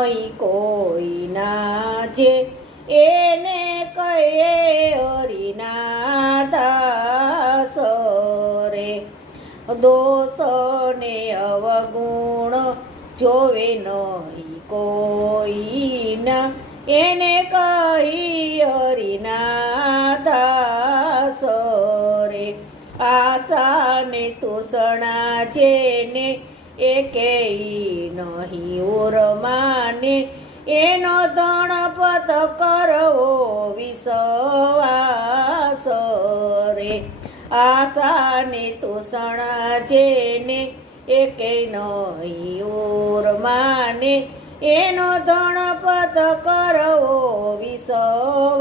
નહીં કોઈના જે એને કહે હરિના દાસો રે દોષ ને અવગુણ જોવે નહીં કોઈના એને કહી હરિના દાસો રે આશા ને તૃષ્ણા જેને એકેય નહીં ઉરમાને એનો ધણપત કરવો વિશ્વાસ રે આશા ને તૃષ્ણા જેને એકેય નહીં ઉરમાને એનો ધણપત કરવો વિશ્વાસ